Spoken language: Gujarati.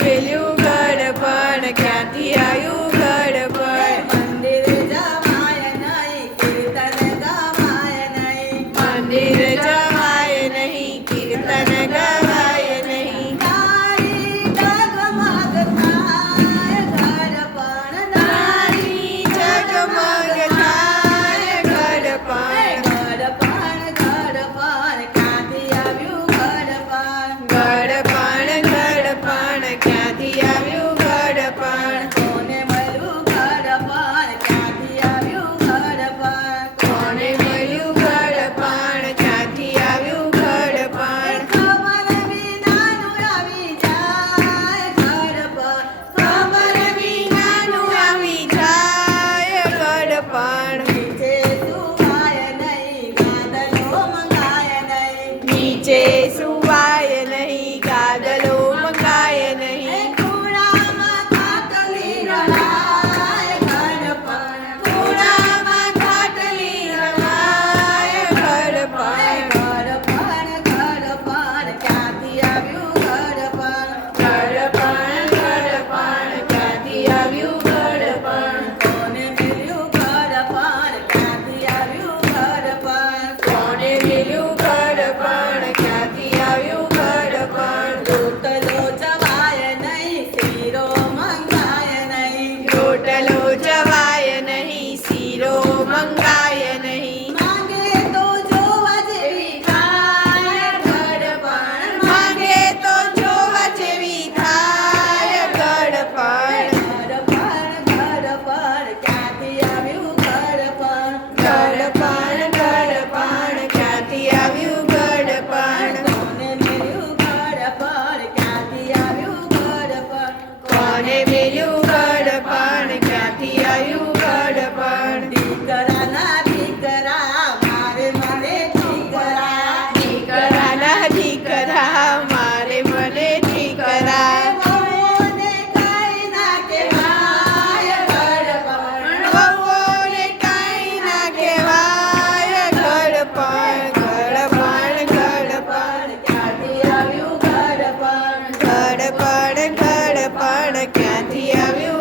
મેલ્યું ઘડપણ, ક્યાંથી આવ્યું ઘડપણ. મંદિર જવાય નહીં, કીર્તન ગવાય નહીં. મંદિર જવાય નહીં, કીર્તન ગવાય નહીં. તારી ડગમગ થાય ઘડપણ, તારી જગમગ થાય ઘડપણ. ઘડપણ ઘડપણ ક્યાંથી આવ્યું ઘડપણ. ઘડપણ ઘડપણ ક્યાંથી આવ્યું ઘડપણ. કોને મળ્યું ઘડપણ, ક્યાંથી આવ્યું ઘડપણ. કોને મળ્યું ઘડપણ, ક્યાંથી આવ્યું ઘડપણ. ખબર વિનાનું આવી જાય ઘડપણ. ખબર વિનાનું આવી જાય ઘડપણ. નીચે સુવાય નહીં, ગાદલો મંગાય નહીં. નીચે સુવાય નહીં, ગાદલો મંગાય નહીં. ખૂણામાં ખાટલી રળાય ઘડપણ. ખૂણામાં ખાટલી રમાય ઘડપણ. ઘડપણ ઘડપણ ક્યાંથી આવ્યું ઘડપણ. ઘડપણ ઘડપણ ક્યાંથી આવ્યું ઘડપણ. કોને મળ્યું ઘડપણ, ક્યાંથી આવ્યું ઘડપણ. કોને મળ્યું ઘડપણ, ક્યાંથી આવ્યું ઘડપણ. રોટલો જવાય નહીં, શીરો મંગાય નહીં. રોટલો જવાય નહીં, શીરો મંગાય નહીં. માંગે તો જોવા જેવી થાય ઘડપણ. માંગે તો જોવા જેવી થાય ઘડપણ. ઘડપણ ઘડપણ ક્યાંથી આવ્યું ઘડપણ. ઘડપણ ઘડપણ ક્યાંથી આવ્યું ઘડપણ. કોને મળ્યું ઘડપણ, ક્યાંથી આવ્યું ઘડપણ. કોને મળ્યું ઘડપણ, ક્યાંથી આવ્યું ઘડપણ. દીકરાના દીકરા મારે મને દીકરા. દીકરાના દીકરા મારે મને દીકરા. વહુઓને કાંઈ ના કહેવાય ઘડપણ. વહુઓને કાંઈ ના કહેવાય ઘડપણ. ઘડપણ ઘડપણ ક્યાંથી આવ્યું ઘડપણ. ઘડપણ ઘડપણ ક્યાંથી આવ્યું